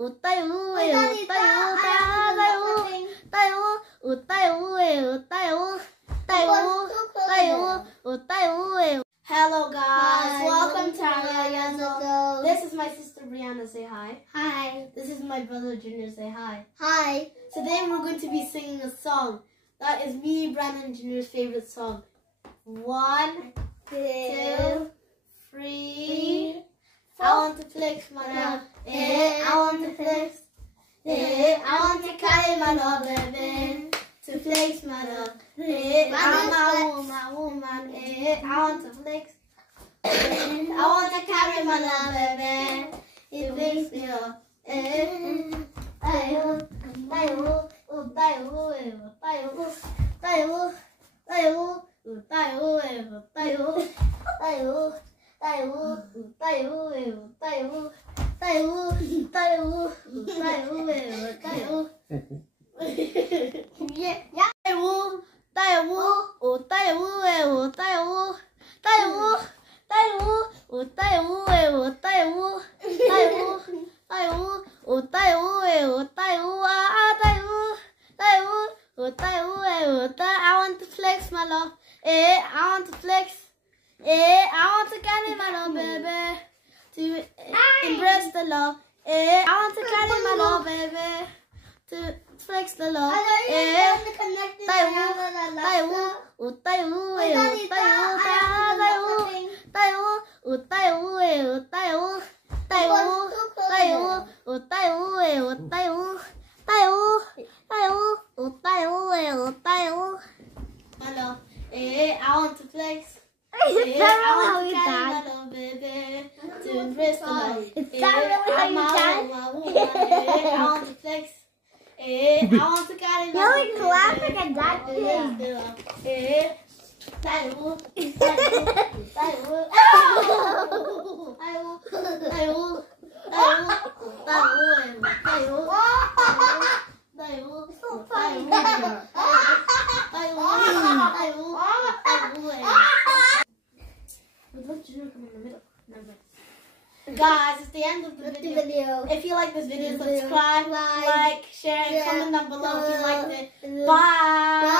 Hello guys, welcome to our channel. This is my sister Brianna, say hi. Hi. This is my brother Junior, say hi. Hi. Today we're going to be singing a song. That is me, Brandon, and Junior's favorite song. 1, 2, 3. I want to flex my love. I want to flex. I want to carry my love, baby. To flex my love. I'm my woman. I want to flex. I want to carry my love, baby. It makes me up. I want to flex my love. I want to flex. I want to carry my love, baby. To embrace the love. I want to carry my love, baby. To flex the love. I want to flex. I want to carry my love, baby. To embrace the love. Is that really how you dance? I want to flex. I want to carry my love. You're clapping and dancing. Guys, it's the end of the video. If you like this video, subscribe, like, share, and comment down below if you liked it. Bye.